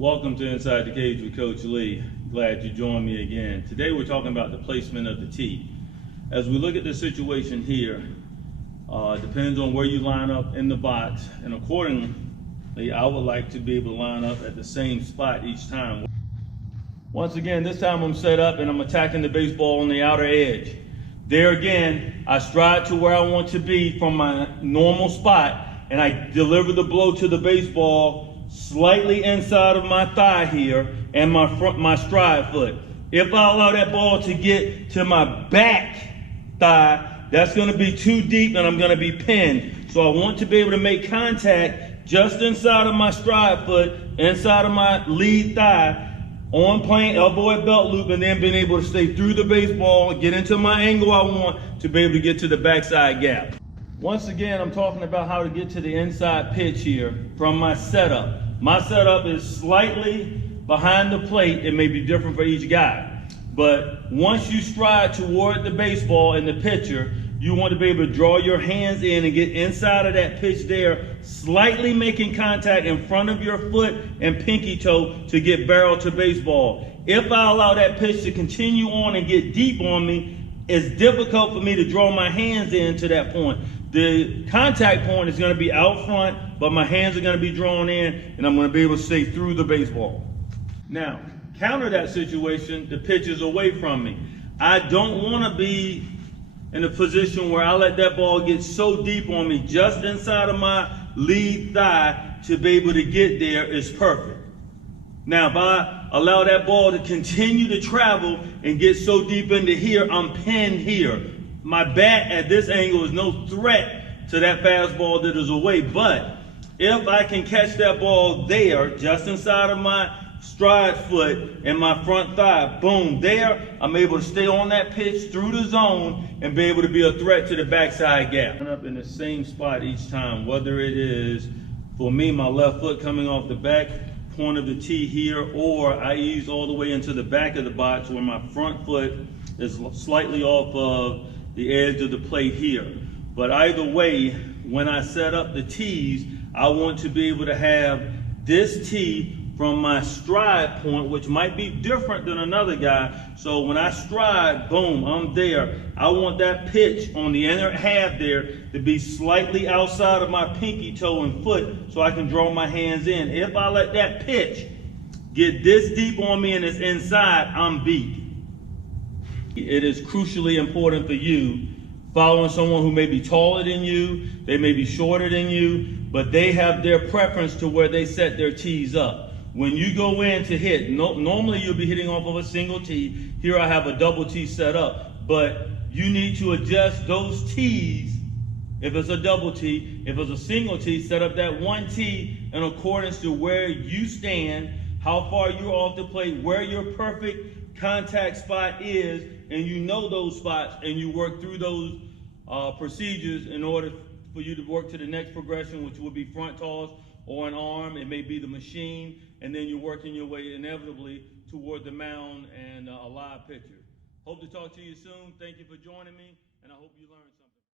Welcome to Inside the Cage with Coach Lee. Glad you joined me again. Today we're talking about the placement of the tee. As we look at the situation here, depends on where you line up in the box, and accordingly, I would like to be able to line up at the same spot each time. Once again, this time I'm set up and I'm attacking the baseball on the outer edge. There again, I stride to where I want to be from my normal spot, and I deliver the blow to the baseball slightly inside of my thigh here and my stride foot. If I allow that ball to get to my back thigh, that's going to be too deep and I'm going to be pinned. So I want to be able to make contact just inside of my stride foot, inside of my lead thigh, on playing elbow at belt loop, and then being able to stay through the baseball, get into my angle I want to be able to get to the backside gap. Once again, I'm talking about how to get to the inside pitch here from my setup. My setup is slightly behind the plate. It may be different for each guy. But once you stride toward the baseball and the pitcher, you want to be able to draw your hands in and get inside of that pitch there, slightly making contact in front of your foot and pinky toe to get barrel to baseball. If I allow that pitch to continue on and get deep on me, it's difficult for me to draw my hands in to that point. The contact point is going to be out front, but my hands are going to be drawn in, and I'm going to be able to stay through the baseball. Now, counter that situation, the pitch is away from me. I don't want to be in a position where I let that ball get so deep on me, just inside of my lead thigh, to be able to get there is perfect. Now, if I allow that ball to continue to travel and get so deep into here, I'm pinned here. My bat at this angle is no threat to that fastball that is away, but if I can catch that ball there, just inside of my stride foot and my front thigh, boom, there, I'm able to stay on that pitch through the zone and be able to be a threat to the backside gap. I'm up in the same spot each time, whether it is, for me, my left foot coming off the back point of the tee here, or I ease all the way into the back of the box where my front foot is slightly off of the edge of the plate here. But either way, when I set up the tees, I want to be able to have this tee from my stride point, which might be different than another guy. So when I stride, boom, I'm there. I want that pitch on the inner half there to be slightly outside of my pinky toe and foot so I can draw my hands in. If I let that pitch get this deep on me and it's inside, I'm beat. It is crucially important for you following someone who may be taller than you, they may be shorter than you, but they have their preference to where they set their tees up. When you go in to hit, normally you'll be hitting off of a single tee. Here I have a double tee set up, but you need to adjust those tees. If it's a double tee, if it's a single tee, set up that one tee in accordance to where you stand, how far you're off the plate, where your perfect contact spot is, and you know those spots, and you work through those procedures in order for you to work to the next progression, which will be front toss or an arm. It may be the machine, and then you're working your way inevitably toward the mound and a live pitcher. Hope to talk to you soon. Thank you for joining me, and I hope you learned something.